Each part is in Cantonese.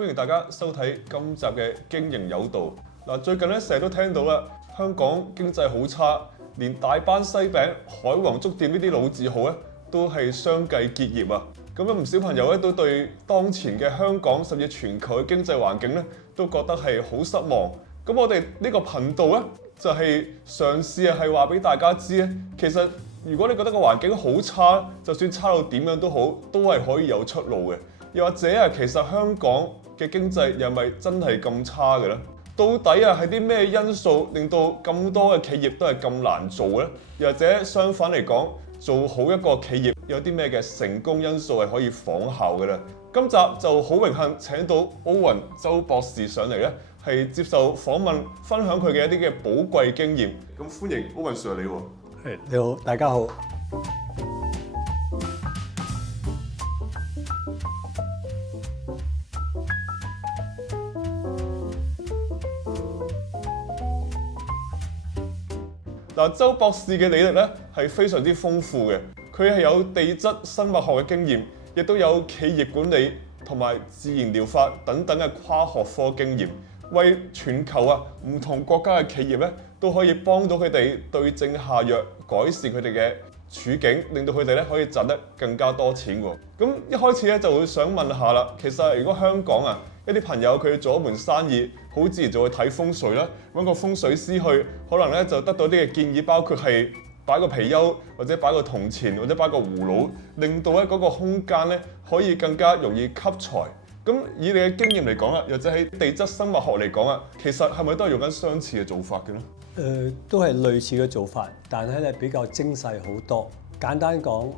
歡迎大家收睇今集嘅經營有道。最近咧成日都聽到啦，香港經濟好差，連大班西餅、海皇粥店呢啲老字號咧都係相繼結業啊！咁有唔少朋友咧都對當前嘅香港甚至全球嘅經濟環境咧都覺得係好失望。咁我哋呢個頻道咧就係嘗試係話俾大家知咧，其實如果你覺得個環境好差，就算差到點樣都好，都係可以有出路嘅。又或者其實香港嘅經濟又咪真係咁差嘅咧？到底係啲咩因素令到咁多嘅企業都係咁難做咧？又或者相反嚟講，做好一個企業有啲咩嘅成功因素係可以仿效嘅咧？今集就好榮幸請到歐云周博士上嚟咧，係接受訪問，分享佢嘅一啲嘅寶貴經驗。咁歡迎歐云 Sir 你喎。係，你好，大家好。周博士嘅履歷咧係非常之豐富嘅，佢係有地質生物學嘅經驗，亦都有企業管理同埋自然療法等等嘅跨學科經驗，為全球唔同國家嘅企業咧都可以幫到佢哋對症下藥，改善佢哋嘅處境，令到佢哋咧可以賺得更加多錢喎。咁一開始咧就會想問下啦，其實如果香港一啲朋友佢做一門生意，好自然就會睇風水啦，揾個風水師去，可能咧就得到啲嘅建議，包括係擺個貔貅，或者擺個銅錢，或者擺個葫蘆，令到咧嗰個空間咧可以更加容易吸財。咁以你嘅經驗嚟講啦，或者喺地質生物學嚟講其實係咪都係用緊相似嘅做法嘅咧？都係類似嘅做法，但係咧比較精細好多。簡單講，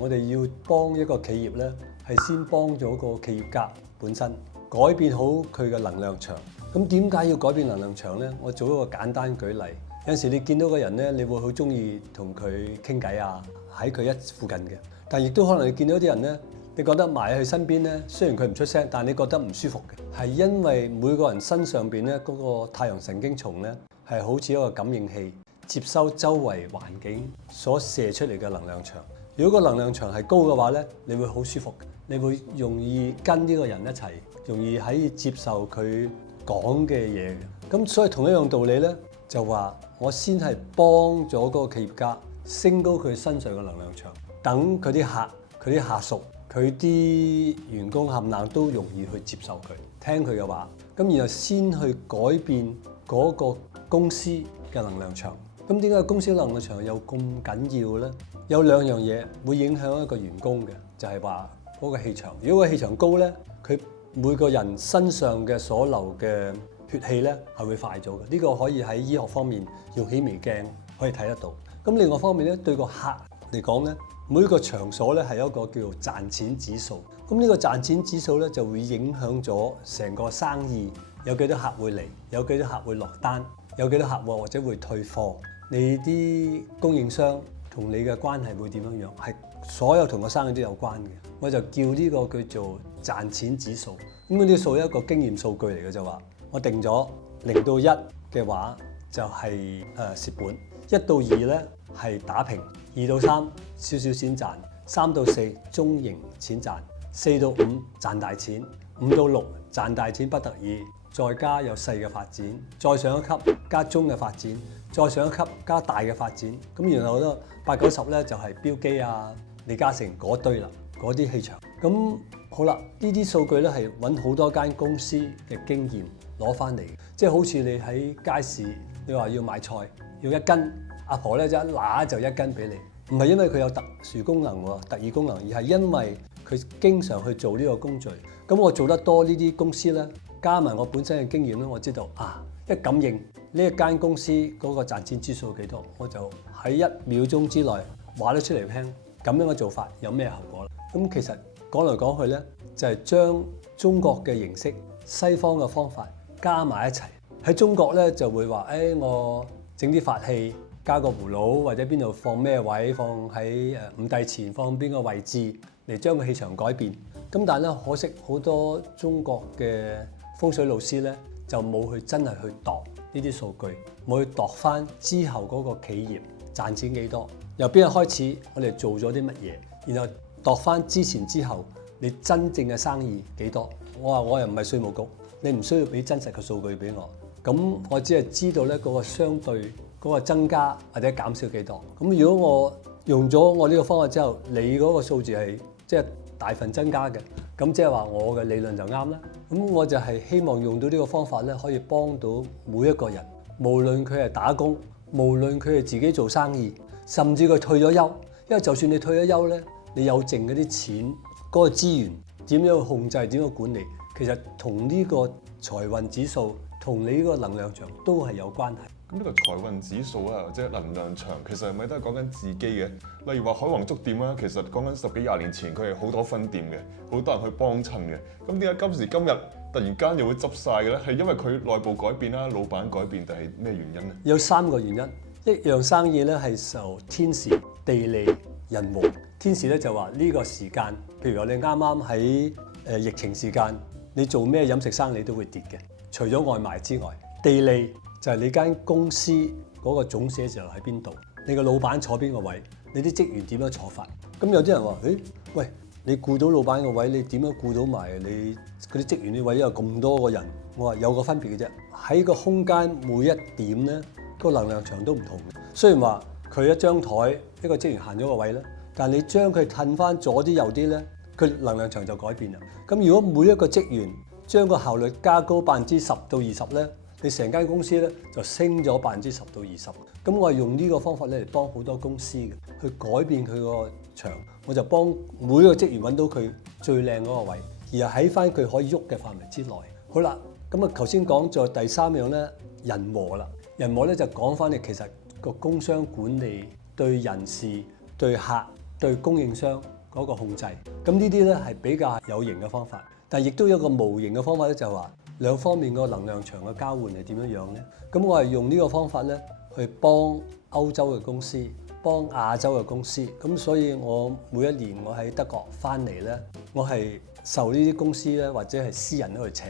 我哋要幫一個企業咧，係先幫咗個企業家本身改變好佢嘅能量場。咁點解要改變能量場咧？我做一個簡單舉例。有陣時你見到個人咧，你會好中意同佢傾偈喺佢附近嘅。但亦都可能你見到啲人咧，你覺得埋喺佢身邊咧，雖然佢唔出聲，但係你覺得唔舒服嘅，係因為每個人身上邊咧嗰個太陽神經叢咧係好似一個感應器，接收周圍環境所射出嚟嘅能量場。如果個能量場係高嘅話咧，你會好舒服嘅，你會容易跟呢個人一齊，容易喺接受佢講嘅嘢嘅。咁所以同一樣道理咧，就話我先係幫咗嗰個企業家升高佢身上嘅能量場，等佢啲客、佢啲下屬、佢啲員工冚唪唥都容易去接受佢，聽佢嘅話。咁然後先去改變嗰個公司嘅能量場。咁點解公司能量場又咁緊要咧？有兩樣嘢會影響一個員工嘅，就係話嗰個氣場。如果個氣場高咧，佢每個人身上嘅所流嘅血氣咧係會快咗嘅。呢個可以喺醫學方面用顯微鏡可以睇得到。咁另外一方面咧，對個客嚟講咧，每個場所咧係一個叫做賺錢指數。咁呢個賺錢指數咧就會影響咗成個生意，有幾多客會嚟，有幾多客會落單，有幾多客或者會退貨。你啲供應商同你嘅關係會點樣樣？係所有同個生意都有關嘅。我就叫呢個叫做賺錢指數。咁呢啲數一個經驗數據嚟嘅，就話我定咗0到1嘅話就係蝕本，1到2咧係打平，2到3少少錢賺，3到4中型錢賺，4到5賺大錢，5到6賺大錢不得已，再加有細嘅發展，再上一級加中嘅發展，再上一級加大嘅發展。咁然後咧8、9、10咧就係標基李嘉誠嗰堆啦，嗰啲氣場。咁好啦，呢啲數據咧係揾好多間公司嘅經驗攞翻嚟，即係好似你喺街市，你話要買菜要1斤，阿婆咧就一揦就1斤俾你，唔係因為佢有特殊功能喎、特異功能，而係因為佢經常去做呢個工序。咁我做得多呢啲公司咧，加埋我本身嘅經驗咧，我知道一感應呢一間公司嗰個賺錢指數幾多，我就喺1秒鐘之內話得出嚟聽，咁樣嘅做法有咩後果啦？咁其實講嚟講去咧，就係將中國嘅形式、西方嘅方法加埋一齊。喺中國咧就會話，我整啲法器，加個葫蘆或者邊度放咩位，放喺五帝錢放邊個位置嚟將個氣場改變。咁但係咧可惜好多中國嘅風水老師咧就冇去真係去度呢啲數據，冇去度翻之後嗰個企業賺錢幾多，由邊日開始我哋做咗啲乜嘢，然後度翻之前之後你真正嘅生意幾多，我話我又唔係稅務局，你唔需要俾真實嘅數據俾我。咁我只係知道咧嗰個相對嗰個增加或者減少幾多。咁如果我用咗我呢個方法之後，你嗰個數字係即係大份增加嘅，咁即係話我嘅理論就啱啦。咁我就係希望用到呢個方法咧，可以幫到每一個人，無論佢係打工，無論佢係自己做生意，甚至佢退咗休。因為就算你退咗休咧，你有剩嗰啲錢，嗰個資源點樣去控制，點樣管理，其實同呢個財運指數同你呢個能量場都係有關係。咁呢個財運指數啊，或者能量場，其實係咪都係講緊自己嘅？例如話海皇粥店啦，其實講緊10幾20年前佢係好多分店嘅，好多人去幫襯嘅。咁點解今時今日突然間又會執晒嘅咧？係因為佢內部改變啦，老闆改變，定係咩原因咧？有3個原因。一樣生意咧係受天時、地利、人和。天時咧就話呢個時間，譬如話你啱啱喺疫情時間，你做咩飲食生意都會跌嘅，除咗外賣之外。地利就係你間公司嗰個總寫字樓喺邊度，你個老闆坐邊個位，你啲職員點樣坐法。咁有啲人話：喂，你顧到老闆個位，你點樣顧到埋你嗰啲職員啲位？有咁多個人，我話有個分別嘅啫。喺個空間每一點咧，個能量場都唔同嘅。雖然話佢一張台一個職員行咗個位咧，但係你將佢褪翻左啲右啲咧，佢能量場就改變啦。咁如果每一個職員將個效率加高10%到20%咧，你成間公司咧就升咗10%到20%。咁我係用呢個方法咧嚟幫好多公司嘅，去改變佢個場。我就幫每一個職員揾到佢最靚嗰個位，而係喺翻佢可以喐嘅範圍之內。好啦，咁啊頭先講咗第3樣咧，人和啦。人和咧就講翻你其實個工商管理對人事、對客、對供應商嗰個控制。咁呢啲咧係比較有形嘅方法，但亦都有一個無形嘅方法咧，就係話兩方面個能量場嘅交換係點樣樣咧？咁我係用呢個方法咧去幫歐洲嘅公司，幫亞洲嘅公司。咁所以我每一年我喺德國翻嚟咧，我係受呢啲公司咧或者係私人去請，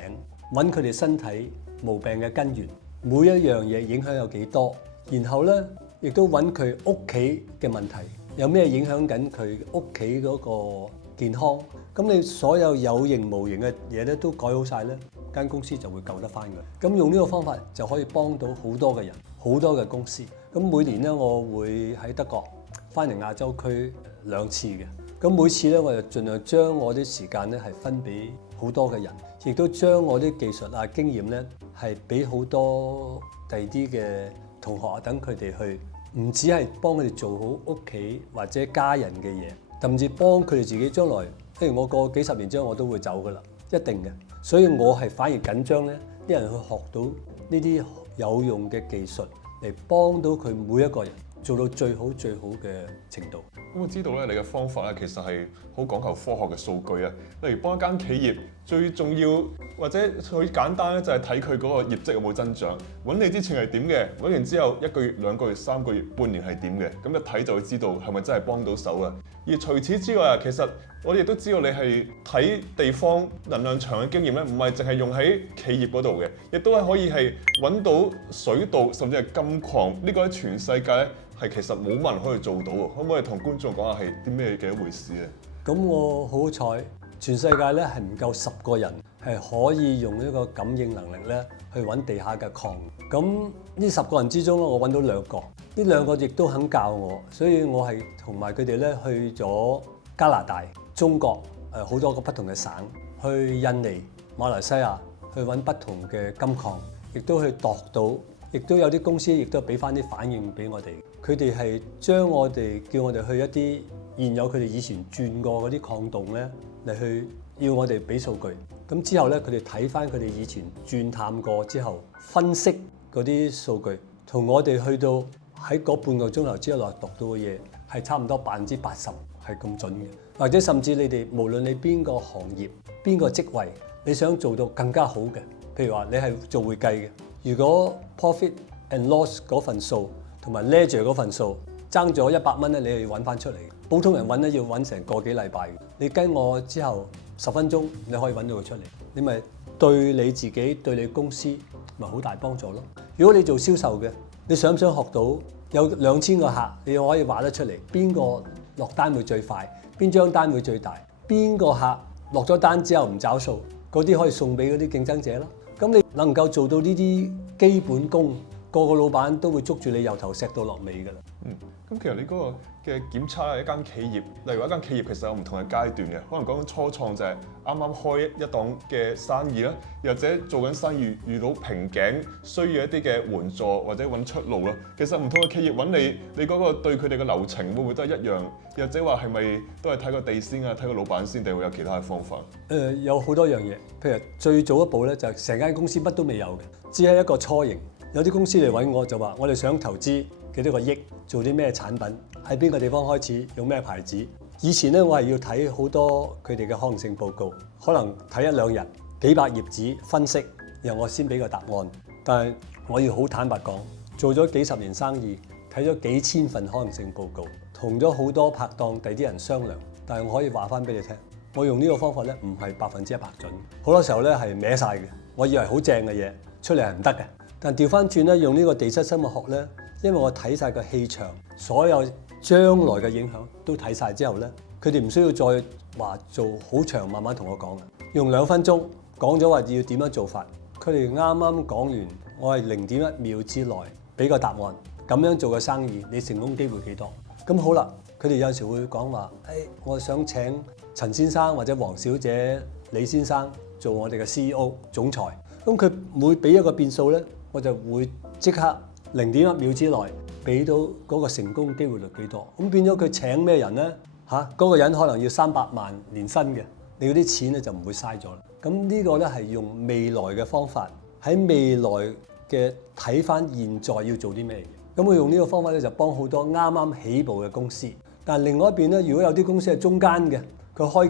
揾佢哋身體毛病嘅根源，每一樣嘢影響有幾多，然後咧亦都揾佢屋企嘅問題有咩影響緊佢屋企嗰個健康。咁你所有有形無形嘅嘢咧都改好晒咧，間公司就會救得翻嘅。咁用呢個方法就可以幫到好多嘅人，好多嘅公司。咁每年咧，我會喺德國翻嚟亞洲區2次嘅。咁每次咧，我就盡量將我啲時間咧係分俾好多嘅人，亦都將我啲技術啊經驗咧係俾好多第二啲嘅同學啊等佢哋去，唔止係幫佢哋做好屋企或者家人嘅嘢，甚至幫佢哋自己將來。譬如我過幾10年之後我都會走噶啦，一定嘅。所以我係反而緊張咧，啲人去學到呢啲有用嘅技術嚟幫到佢每一個人做到最好嘅程度。咁我知道咧，你嘅方法咧其實係好講求科學嘅數據啊。例如幫一間企業最重要或者最簡單咧，就係睇佢嗰個業績有冇增長。揾你之前係點嘅，揾完之後1個月、2個月、3個月、半年係點嘅，咁一睇就會知道係咪真係幫到手啊。而除此之外啊，其實我哋亦都知道你係睇地方能量場嘅經驗咧，唔係淨係用喺企業嗰度嘅，亦都係可以係揾到水道甚至係金礦。呢個喺全世界咧係其實冇乜人可以做到喎。可唔可以同觀眾講下係啲咩嘅一回事咧？咁我好彩，全世界咧係唔夠10個人係可以用呢個感應能力咧去揾地下嘅礦。咁呢10個人之中咧，我揾到2個，呢2個亦都肯教我，所以我係同埋佢哋咧去咗加拿大、中國好多個不同嘅省，去印尼、馬來西亞去揾不同嘅金礦，亦都去度到，亦都有啲公司亦都俾翻啲反應俾我哋。佢哋係將我哋叫我哋去一啲現有佢哋以前轉過嗰啲礦洞咧嚟去要我哋俾數據。咁之後咧，佢哋睇翻佢哋以前轉探過之後分析嗰啲數據，同我哋去到喺嗰半個鐘頭之內讀到嘅嘢係差唔多80%係咁準嘅。或者甚至你哋無論你邊個行業、邊個職位，你想做到更加好嘅，譬如話你係做會計嘅，如果 profit and loss 嗰份數同埋 ledger 嗰份數爭咗100蚊咧，你係要揾翻出嚟。普通人揾咧要揾成個幾禮拜嘅。你跟我之後10分鐘，你可以揾到佢出嚟，你咪對你自己、對你公司咪好大幫助咯。如果你做銷售嘅，你想唔想學到有2000個客，你可以話得出嚟邊個落單會最快，邊張單會最大，邊個客落咗單之後唔找數，嗰嗰啲可以送俾嗰啲競爭者咯。咁你能夠做到呢啲基本功，個老闆都會捉住你由頭錫到落尾㗎啦。咁其實你嗰個嘅檢測係一間企業，例如一間企業其實有唔同嘅階段嘅，可能講緊初創就係啱啱開一檔嘅生意啦，又或者做緊生意遇到瓶頸，需要一啲嘅援助或者揾出路啦。其實唔同嘅企業揾你，你嗰個對佢哋嘅流程會唔會都係一樣？又或者話係咪都係睇個地先啊，睇個老闆先，定會有其他嘅方法？有好多樣嘢，譬如最早一步咧就係成間公司乜都未有嘅，只係一個初型。有啲公司嚟揾我就話：我哋想投資幾多個億，做啲咩產品，喺邊個地方開始，用咩牌子。以前咧我係要睇好多佢哋嘅可能性報告，可能睇一兩日，幾百頁紙分析，然後我先俾個答案。但係我要好坦白講，做咗幾十年生意，睇咗幾千份可能性報告，同咗好多拍檔第啲人商量，但係我可以話翻俾你聽，我用呢個方法咧唔係100%準，好多時候咧係歪晒嘅。我以為好正嘅嘢出嚟係唔得嘅。但調翻轉咧，用呢個地質生物學咧，因為我睇晒個氣場，所有將來嘅影響都睇晒之後咧，佢哋唔需要再話做好長，慢慢同我講嘅，用2分鐘講咗話要點樣做法。佢哋啱啱講完，我係0.1秒之內俾個答案，咁樣做嘅生意，你成功機會幾多？咁好啦，佢哋有時會講話，我想請陳先生或者黃小姐、李先生做我哋嘅 CEO 總裁。咁佢每俾一個變數咧，我就會即刻0.1秒之內俾到嗰個成功機會率幾多。咁變咗佢請咩人咧？嗰個人可能要300萬年薪嘅，你嗰啲錢咧就唔會嘥咗啦。咁呢個咧係用未來嘅方法，喺未來嘅睇翻現在要做啲咩嘢。咁我用呢個方法咧就幫好多啱啱起步嘅公司。但係另外一邊咧，如果有啲公司係中間嘅，佢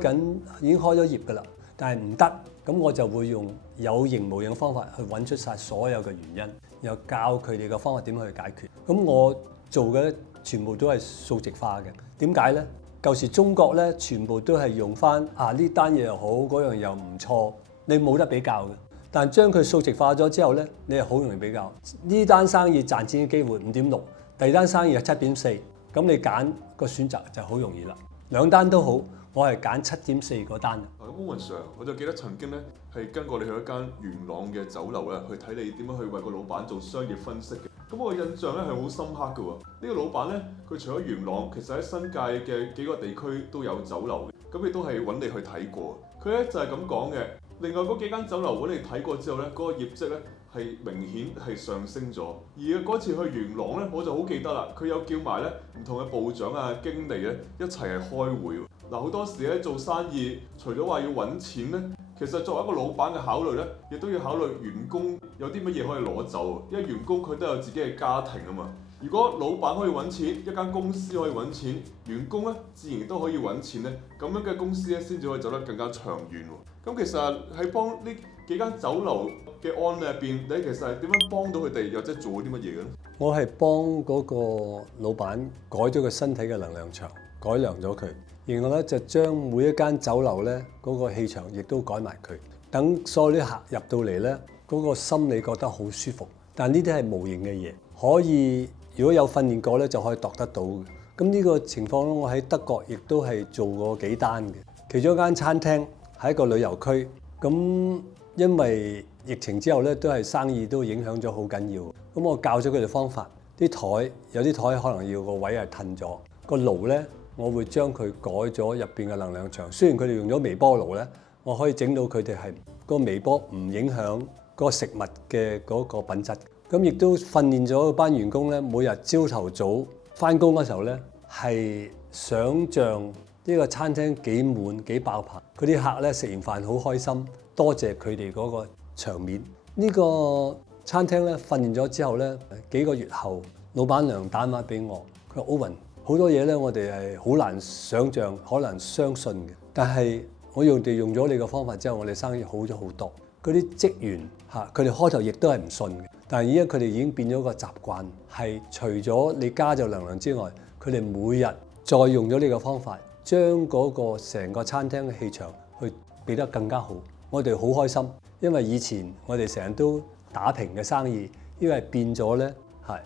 已經開咗業㗎啦，但係唔得，咁我就會用有形無形嘅方法去揾出晒所有嘅原因，然後教佢哋嘅方法點樣去解決。咁我做嘅全部都係數值化嘅。點解呢？舊時中國咧全部都係用翻呢單嘢又好，嗰樣又唔錯，你冇得比較嘅。但將佢數值化咗之後咧，你係好容易比較。呢單生意賺錢嘅機會5.6，第二單生意係7.4，咁你揀個選擇就好容易啦。兩單都好，我係揀7.4嗰單。咁Owen Sir，我就記得曾經咧係跟過你去一間元朗嘅酒樓咧，去睇你點樣去為個老闆做商業分析嘅。咁我印象咧係好深刻嘅喎。呢個老闆咧，佢除咗元朗，其實喺新界嘅幾個地區都有酒樓嘅。咁亦都係揾你去睇過。佢咧就係咁講嘅。另外嗰幾間酒樓揾你睇過之後咧，嗰個業績咧係明顯係上升咗。而嗰次去元朗咧，我就好記得啦。佢有叫埋咧唔同嘅部長啊、經理咧一齊係開會。嗱，好多時咧做生意，除咗話要揾錢咧，其實作為一個老闆嘅考慮咧，亦都要考慮員工有啲乜嘢可以攞走。因為員工佢都有自己嘅家庭啊嘛。如果老闆可以揾錢，一間公司可以揾錢，員工咧自然都可以揾錢咧，咁樣嘅公司咧先至可以走得更加長遠喎。咁其實喺幫呢幾間酒樓嘅案例入邊，你其實係點樣幫到佢哋，又即係做啲乜嘢嘅咧？我係幫嗰個老闆改咗個身體嘅能量場，改良咗佢，然後咧就將每一間酒樓咧嗰個氣場亦都改埋佢，等所有啲客入到嚟咧嗰個心理覺得好舒服。但呢啲係無形嘅嘢，可以如果有訓練過咧就可以度得到嘅。咁呢個情況咧，我喺德國亦都係做過幾單嘅。其中一間餐廳係一個旅遊區，咁因為疫情之後咧，都係生意都影響咗好緊要。咁我教咗佢哋方法，啲台有啲台可能要個位係褪咗，個爐咧我會將佢改咗入邊嘅能量場。雖然佢哋用咗微波爐咧，我可以整到佢哋係個微波唔影響個食物嘅嗰個品質。咁亦都訓練咗班員工咧，每日朝頭早返工嗰時候咧，係想像呢個餐廳幾滿幾爆棚，嗰啲客咧食完飯好開心，多謝佢哋嗰個場面。呢個餐廳咧訓練咗之後咧，幾個月後，老闆娘打電話俾我，佢話 Owen，好多嘢咧，我哋係好難想像，可能相信嘅。但係我用咗你嘅方法之後，我哋生意好咗好多。嗰啲職員嚇，佢哋開頭亦都係唔信嘅，但係而家佢哋已經變咗個習慣，係除咗你加咗能量之外，佢哋每日再用咗呢個方法，將嗰個成個餐廳嘅氣場去俾得更加好。我哋好開心，因為以前我哋成日都打平嘅生意，因為變咗咧係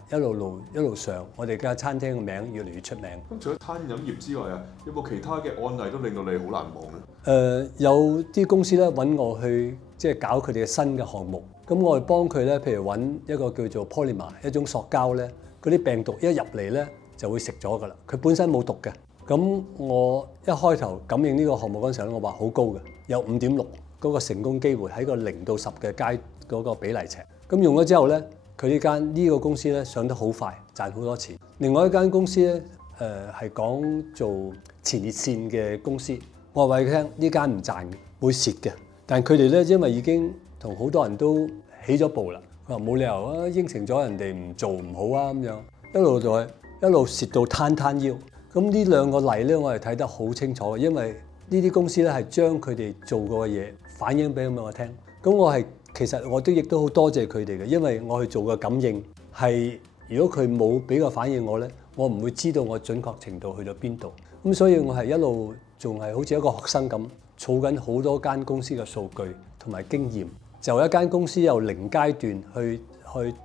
一路上，我哋間餐廳嘅名越嚟越出名。咁除咗餐飲業之外啊，有冇其他嘅案例都令到你好難忘咧？有啲公司咧揾我去即係搞佢哋嘅新嘅項目，咁我哋幫佢咧，譬如揾一個叫做 polymer 一種塑膠咧，嗰啲病毒一入嚟咧就會食咗㗎啦。佢本身冇毒嘅。咁我一開頭感應呢個項目嗰陣時咧，我話好高嘅，有5.6嗰個成功機會喺個0到10嘅階嗰個比例尺。咁用咗之後咧，佢呢個公司咧上得好快，賺好多錢。另外一間公司咧，係講做前列腺嘅公司，我話俾佢聽呢間唔賺嘅，會蝕嘅。但佢哋咧因為已經同好多人都起咗步啦，佢話冇理由啊，應承咗人哋唔做唔好啊咁樣，一路蝕到攤腰。咁呢兩個例咧，我係睇得好清楚嘅，因為呢啲公司咧係將佢哋做過嘅嘢反映俾我聽。咁其實我亦都好多謝佢哋嘅，因為我去做嘅感應係，如果佢冇俾個反應我咧，我唔會知道我準確程度去到邊度。咁所以我係一路仲係好似一個學生咁，儲緊好多間公司嘅數據同埋經驗，就一間公司由零階段去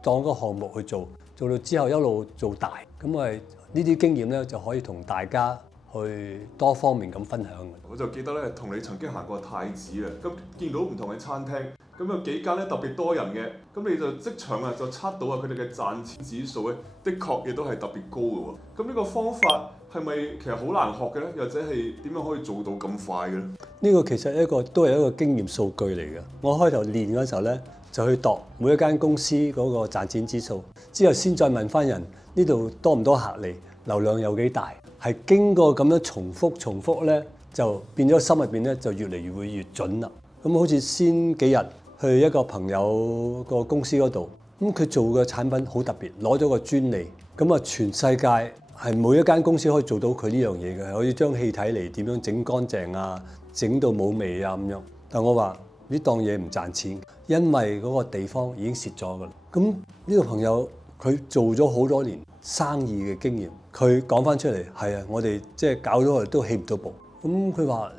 當個項目去做到之後一路做大。咁我係呢啲經驗咧就可以同大家去多方面咁分享嘅。我就記得咧，同你曾經行過太子啊，咁見到唔同嘅餐廳，咁有幾間咧特別多人嘅，咁你就即場啊就測到啊佢哋嘅賺錢指數咧，的確亦都係特別高嘅喎。咁呢個方法係咪其實好難學嘅咧？或者係點樣可以做到咁快嘅咧？呢個其實都係一個經驗數據嚟嘅。我開頭練嗰時候咧，就去度每一間公司嗰個賺錢指數，之後先再問翻人呢度多唔多客嚟，流量有幾大。係經過咁樣重複咧，就變咗心入邊咧就越嚟越準啦。咁好似先幾日去一個朋友個公司嗰度，咁佢做嘅產品好特別，攞咗個專利。咁啊，全世界係每一間公司可以做到佢呢樣嘢嘅，可以將氣體嚟點樣整乾淨啊，整到冇味啊咁樣。但我話呢檔嘢唔賺錢，因為嗰個地方已經蝕咗㗎啦。咁呢個朋友佢做咗好多年生意嘅經驗，佢講翻出嚟係啊，我哋即係搞咗我哋都起唔到步。咁佢話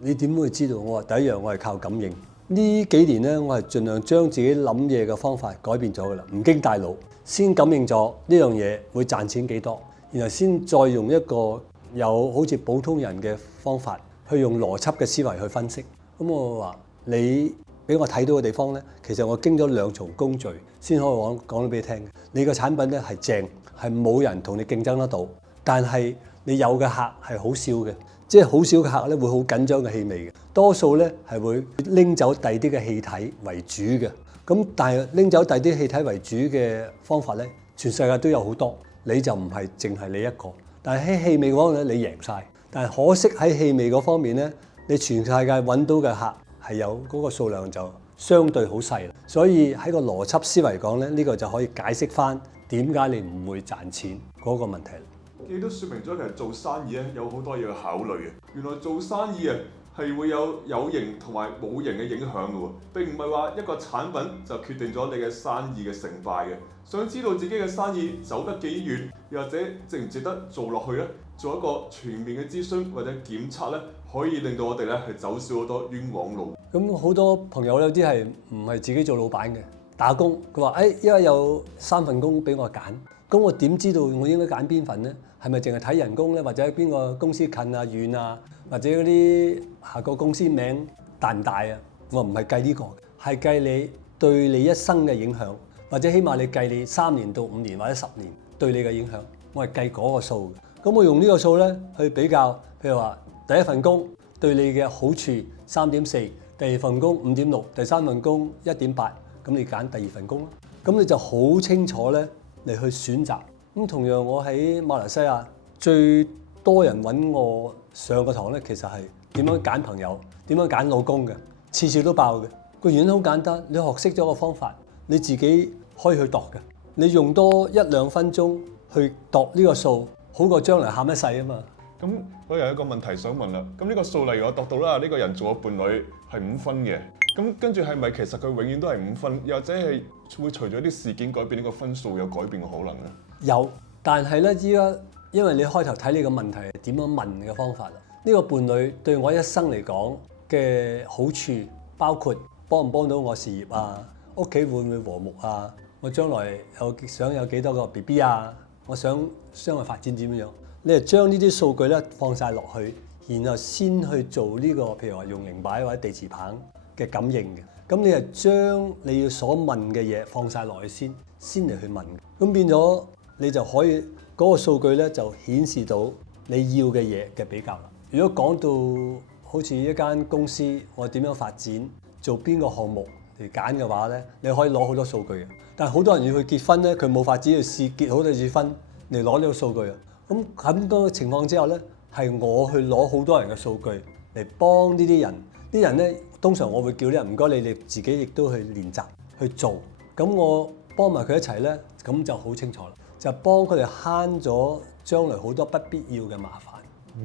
你點會知道？我話第一樣我係靠感應。呢幾年咧，我係盡量將自己諗嘢嘅方法改變咗㗎啦，唔經大腦，先感應咗呢樣嘢會賺錢幾多，然後先再用一個有好似普通人嘅方法去用邏輯嘅思維去分析。咁我話你俾我睇到嘅地方咧，其實我經咗2重工序先可以講到俾你聽。你個產品咧係正，係冇人同你競爭得到，但係你有嘅客係好少嘅，即係好少嘅客咧會好緊張嘅氣味嘅，多數咧係會拎走第啲嘅氣體為主嘅。咁但係拎走第啲氣體為主嘅方法咧，全世界都有好多，你就唔係淨係你一個。但係喺氣味嗰方面咧，你贏晒。但係可惜喺氣味嗰方面咧，你全世界揾到嘅客係有嗰個數量就相對好細啦。所以喺個邏輯思維講咧，呢個就可以解釋翻點解你唔會賺錢嗰個問題。亦都説明咗其實做生意咧有好多嘢要考慮嘅。原來做生意啊係會有形同埋冇形嘅影響嘅喎，並唔係話一個產品就決定咗你嘅生意嘅成敗嘅。想知道自己嘅生意走得幾遠，又或者值唔值得做落去咧？做一個全面嘅諮詢或者檢測咧，可以令到我哋咧係走少好多冤枉路。咁好多朋友有啲係唔係自己做老闆嘅，打工。佢話因為有3份工俾我揀，咁我點知道我應該揀邊份咧？係咪淨係睇人工咧？或者邊個公司近啊遠啊？或者嗰啲下個公司名大唔大啊？我唔係計呢個，係計你對你一生嘅影響，或者起碼你計你3年到5年或者10年對你嘅影響，我係計嗰個數嘅。咁我用呢個數咧去比較，譬如話第一份工對你嘅好處3.4，第二份工5.6，第三份工1.8，咁你揀第二份工咯。咁你就好清楚咧嚟去選擇。咁同樣我喺馬來西亞最多人揾我上個堂咧，其實係點樣揀朋友、點樣揀老公嘅，次次都爆嘅。個原因好簡單，你學識咗個方法，你自己可以去度嘅。你用多1-2分鐘去度呢個數，好過將來喊一世啊嘛。咁我有一個問題想問啦，咁呢個數例如我度到啦，呢個人做咗伴侶係5分嘅，咁跟住係咪其實佢永遠都係5分，又或者係會隨咗啲事件改變呢個分數有改變嘅可能咧？有，但係咧依家因為你開頭睇你個問題係點樣問嘅方法啦，呢個伴侶對我一生嚟講嘅好處包括幫唔幫到我事業啊，屋企會唔會和睦啊，我將來想有幾多個 BB 啊，我想將來發展點樣，你係將呢啲數據咧放晒落去，然後先去做呢個譬如話用靈擺或者地磁棒嘅感應嘅。咁你係將你要所問嘅嘢放晒落去先嚟去問，咁變咗你就可以嗰個數據咧就顯示到你要嘅嘢嘅比較啦。如果講到好似一間公司我點樣發展，做邊個項目嚟揀嘅話咧，你可以攞好多數據嘅。但係好多人要去結婚咧，佢冇法子去試結好多次婚嚟攞呢個數據啊。咁個情況之後咧，係我去攞好多人嘅數據嚟幫呢啲人。啲人咧通常我會叫啲人唔該你哋自己亦都去練習去做。咁我幫埋佢一齊咧，咁就好清楚啦。就幫佢哋慳咗將來好多不必要嘅麻煩。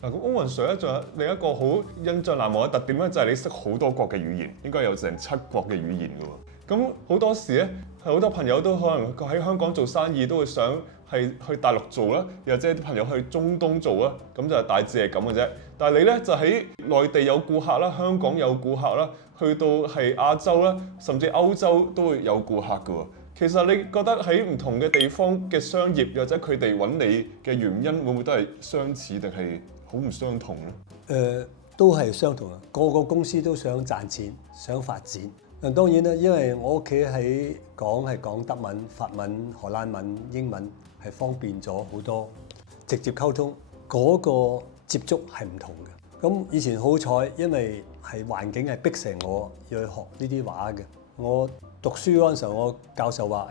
嗱，咁歐文 Sir 咧，仲有另一個好印象難忘嘅特點咧，就係你識好多國嘅語言，應該有成7國嘅語言㗎喎。咁好多時咧，係好多朋友都可能喺香港做生意，都會想係去大陸做啦，又或者啲朋友去中東做啦，咁就大致係咁嘅啫。但係你咧就喺內地有顧客啦，香港有顧客啦，去到係亞洲啦，甚至歐洲都會有顧客㗎喎。其實你覺得喺唔同嘅地方嘅商業，或者佢哋揾你嘅原因，會唔會都係相似定係好唔相同咧？都係相同啊！個個公司都想賺錢，想發展。當然啦，因為我屋企係講德文、法文、荷蘭文、英文，係方便咗好多直接溝通。嗰個接觸係唔同嘅。咁以前好彩，因為係環境係逼成我要去學呢啲話嘅。我讀書嗰陣時候，我教授話：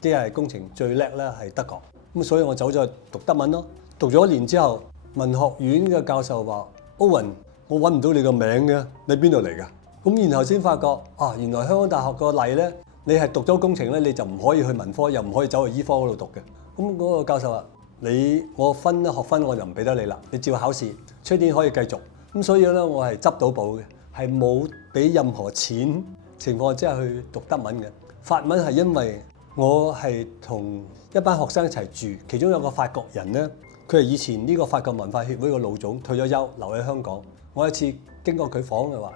機械工程最叻咧係德國。咁所以我走咗去讀德文咯。讀咗1年之後，文學院嘅教授話：Owen，我揾唔到你個名嘅，你邊度嚟㗎？咁然後先發覺原來香港大學個例咧，你係讀咗工程咧，你就唔可以去文科，又唔可以走去醫科嗰度讀嘅。咁嗰個教授話：我分學分我就唔俾得你啦，你照考試，出年可以繼續。咁所以咧，我係執到寶嘅，係冇俾任何錢情況之下去讀德文嘅。法文係因為我係同一班學生一齊住，其中有個法國人咧，佢係以前呢個法國文化協會個老總，退咗休留喺香港。我一次經過佢房就話：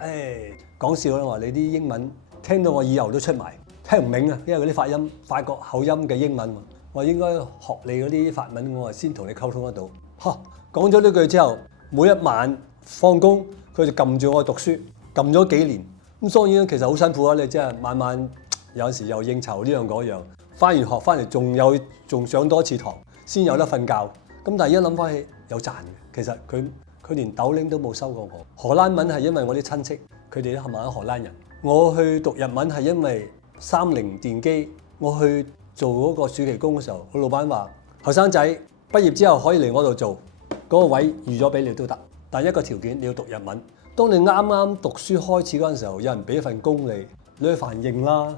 講笑啦，話你啲英文聽到我耳油都出埋，聽唔明啊，因為嗰啲發音法國口音嘅英文。我應該學你嗰啲法文，我先同你溝通得到。講咗呢句之後，每一晚放工佢就撳住我讀書，撳咗幾年。咁當然其實好辛苦啊！你即係晚晚有時又應酬呢樣嗰樣，翻完學翻嚟仲上多次堂，先有得瞓覺。咁但係一諗翻起有賺嘅，其實佢連豆零都冇收過我。荷蘭文係因為我啲親戚，佢哋都係咪荷蘭人。我去讀日文係因為30電機，我去做嗰個暑期工嘅時候，個老闆話：後生仔畢業之後可以嚟我度做，嗰個位預咗俾你都得，但一個條件你要讀日文。當你啱啱讀書開始嗰陣時候，有人俾一份工你去反應啦。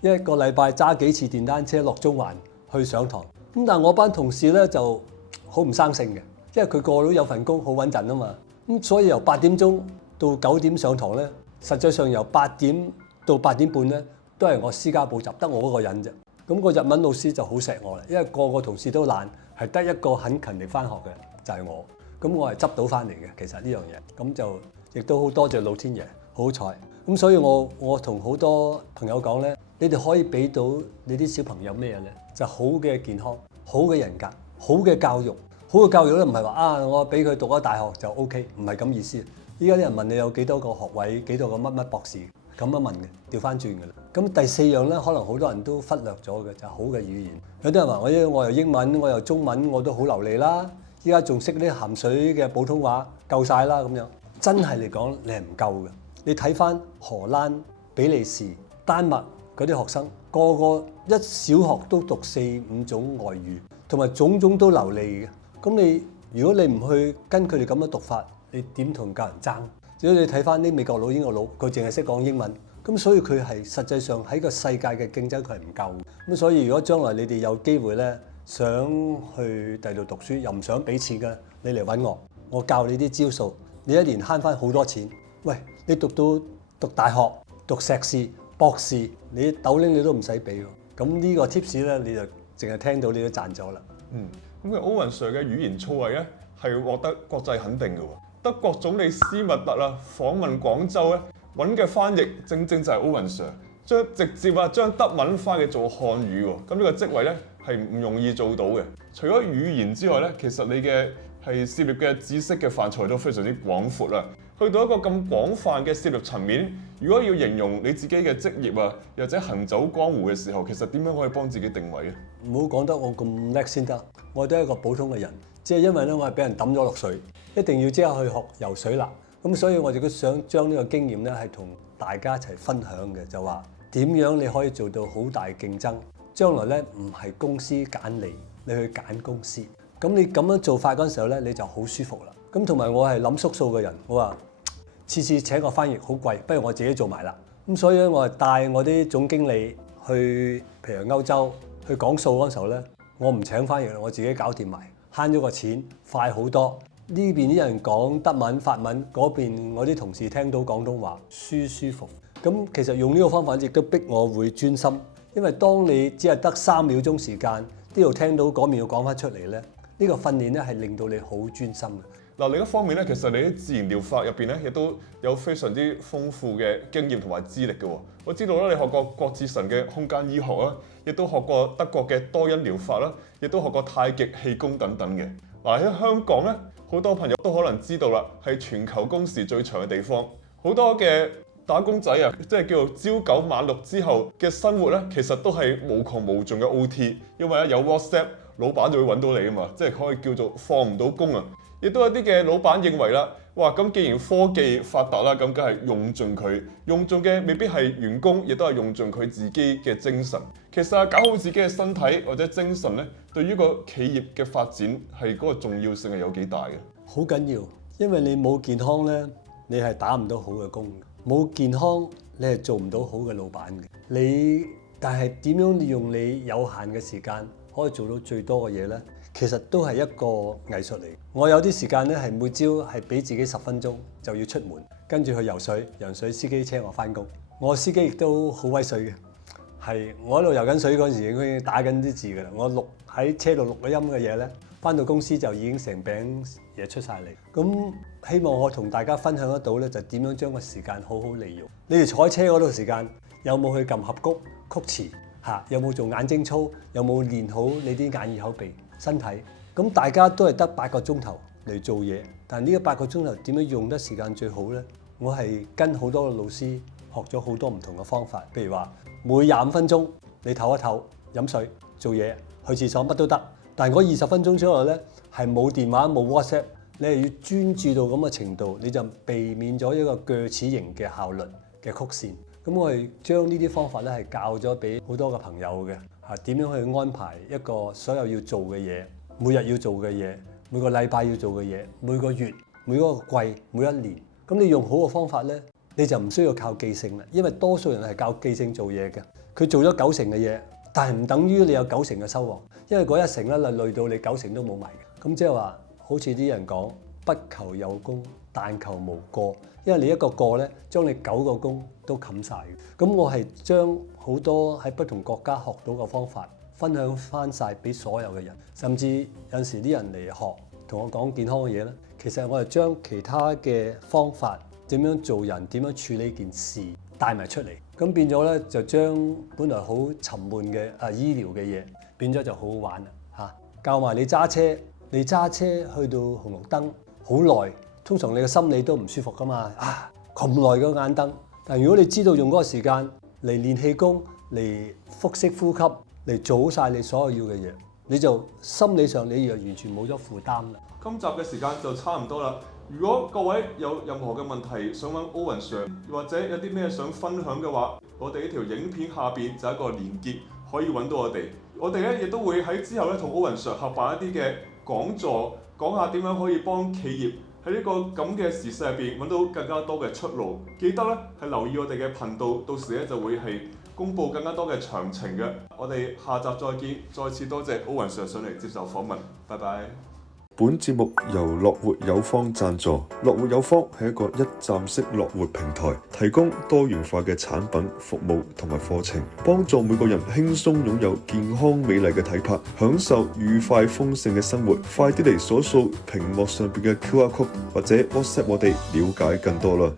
一個禮拜揸幾次電單車落中環去上堂。咁但係我班同事咧就好唔生性嘅，因為佢個個都有份工好穩陣啊嘛。咁所以由8點鐘到9點上堂咧，實際上由8點到8點半咧都係我私家補習，得我嗰個人啫。咁個日文老師就好錫我啦，因為個個同事都懶，係得一個很勤力翻學嘅就係我。咁我係執到翻嚟嘅，其實呢樣嘢。咁就亦都好多謝老天爺，好彩。咁所以我同好多朋友講咧，你哋可以俾到你啲小朋友咩咧？就好嘅健康、好嘅人格、好嘅教育。好嘅教育咧唔係話我俾佢讀咗大學就 OK，唔係咁意思。依家啲人問你有幾多個學位、幾多個乜乜博士，咁樣問嘅，調翻轉嘅啦。咁第4樣咧，可能好多人都忽略咗嘅，就係好嘅語言。有啲人話我又英文，我又中文，我都好流利啦。依家仲識啲鹹水嘅普通話，夠晒啦咁樣。真係嚟講，你係唔夠嘅。你睇翻荷蘭、比利時、丹麥嗰啲學生，個個一小學都讀4、5種外語，同埋種種都流利嘅。咁如果你唔去跟佢哋咁樣讀法，你點同教人爭？如果你睇翻啲美國佬、英國佬，佢淨係識講英文，咁所以佢係實際上喺個世界嘅競爭佢係唔夠。咁所以如果將來你哋有機會咧，想去第度讀書又唔想俾錢嘅，你嚟揾我，我教你啲招數，你一年慳翻好多錢。喂，你讀大學、讀碩士、博士，你豆零你都唔使俾喎。咁呢個 tips 咧，你就淨係聽到你都賺咗啦。咁嘅歐文 Sir 嘅語言造詣咧係獲得國際肯定嘅喎。德國總理施密特訪問廣州咧，揾嘅翻譯正就係歐文 Sir。直接將德文翻譯做漢語喎。咁呢個職位咧係唔容易做到嘅。除咗語言之外咧，其實你嘅涉獵嘅知識嘅範疇都非常之廣闊啦。去到一個咁廣泛嘅涉獵層面，如果要形容你自己嘅職業啊，又或者行走江湖嘅時候，其實點樣可以幫自己定位啊？唔好講得我咁叻先得，我都係一個普通嘅人，只係因為咧我係俾人抌咗落水，一定要即刻去學游水啦。咁所以我哋都想將呢個經驗咧係同大家一齊分享嘅，就話點樣你可以做到好大競爭，將來咧唔係公司揀你，你去揀公司。咁你咁樣做法嗰陣時候咧，你就好舒服啦。咁同埋我係諗縮數嘅人，我話次次請個翻譯好貴，不如我自己做埋啦。咁所以咧，我係帶我啲總經理去，譬如歐洲去講數嗰陣時候咧，我唔請翻譯，我自己搞掂埋，慳咗個錢，快好多。呢邊啲人講德文、法文，嗰邊我啲同事聽到廣東話，舒舒服。咁其實用呢個方法亦都逼我會專心，因為當你只係得3秒鐘時間，呢度聽到嗰面要講翻出嚟咧。呢個訓練咧係令到你好專心嘅。嗱，另一方面咧，其實你喺自然療法入邊咧，亦都有非常之豐富嘅經驗同埋資歷嘅喎。我知道啦，你學過郭志晨嘅空間醫學啦，亦都學過德國嘅多因療法啦，亦都學過太極氣功等等嘅。嗱，喺香港咧，好多朋友都可能知道啦，係全球工時最長嘅地方，好多嘅打工仔啊，即係叫做朝九晚六之後嘅生活咧，其實都係無窮無盡嘅 OT， 因為咧有 WhatsApp，老闆就會揾到你啊嘛，即係可以叫做放唔到工啊。亦都有啲嘅老闆認為啦，哇！咁既然科技發達啦，咁梗係用盡佢，用盡嘅未必係員工，亦都係用盡佢自己嘅精神。其實搞好自己嘅身體或者精神咧，對於個企業嘅發展係嗰個重要性係有幾大嘅？好緊要，因為你冇健康咧，你係打唔到好嘅工；冇健康，你係做唔到好嘅老闆嘅。但係點樣利用你有限嘅時間可以做到最多嘅嘢咧？其實都係一個藝術嚟。我有啲時間咧係每朝係俾自己10分鐘就要出門，跟住去游水，游水司機車我翻工。我司機亦都好威水嘅，係我喺度游緊水嗰陣時已經打緊啲字㗎啦。我喺車度錄嘅音嘅嘢咧，翻到公司就已經成餅嘢出晒嚟。咁希望我同大家分享得到咧，就點樣將個時間好好利用。你哋坐喺車嗰度時間有冇去撳合谷、曲詞有冇做眼睛操？有冇練好你啲眼耳口鼻身體？咁大家都係得8個鐘頭嚟做嘢，但係呢8個鐘頭點樣用得時間最好呢？我係跟好多個老師學咗好多唔同嘅方法，譬如話每25分鐘你唞一唞，飲水、做嘢、去廁所乜都得。但係嗰20分鐘之內呢，係冇電話冇 WhatsApp， 你係要專注到咁嘅程度，你就避免咗一個鋸齒形嘅效率嘅曲線。咁我係將呢啲方法咧係教咗俾好多個朋友嘅，點樣去安排一個所有要做嘅嘢，每日要做嘅嘢，每個禮拜要做嘅嘢，每個月、每個季、每一年。咁你用好嘅方法咧，你就唔需要靠記性啦，因為多數人係靠記性做嘢嘅。佢做咗9成嘅嘢，但係唔等於你有9成嘅收穫，因為嗰1成咧累到你9成都冇埋嘅。咁即係話，好似啲人講，不求有功，但求無過。因為你一個過咧，將你9個功都冚晒嘅。咁我係將好多喺不同國家學到嘅方法分享翻晒俾所有嘅人，甚至有陣時啲人嚟學同我講健康嘅嘢咧，其實我係將其他嘅方法點樣做人、點樣處理件事帶埋出嚟，咁變咗咧就將本來好沉悶嘅醫療嘅嘢變咗就好好玩啦嚇。教埋你揸車，你揸車去到紅綠燈好耐。通常你嘅心理都唔舒服噶嘛，咁耐個眼燈。但如果你知道用嗰個時間嚟練氣功、嚟腹式呼吸、嚟做好曬你所有要嘅嘢，你就心理上你就完全冇咗負擔啦。今集嘅時間就差唔多啦。如果各位有任何嘅問題想揾 Owen Sir， 或者有啲咩想分享嘅話，我哋呢條影片下邊就係一個連結，可以揾到我哋。我哋咧亦都會喺之後咧同 Owen Sir 合辦一啲嘅講座，講下點樣可以幫企業喺呢個咁嘅時勢入邊揾到更加多嘅出路。記得咧係留意我哋嘅頻道，到時咧就會係公佈更加多嘅詳情嘅。我哋下集再見，再次多謝 Owen Sir 上嚟接受訪問，拜拜。本節目由樂活有方贊助。樂活有方係一個一站式樂活平台，提供多元化嘅產品、服務同埋課程，幫助每個人輕鬆擁有健康美麗嘅體魄，享受愉快豐盛嘅生活。快啲嚟掃掃屏幕上邊嘅 QR code 或者 WhatsApp 我哋了解更多啦！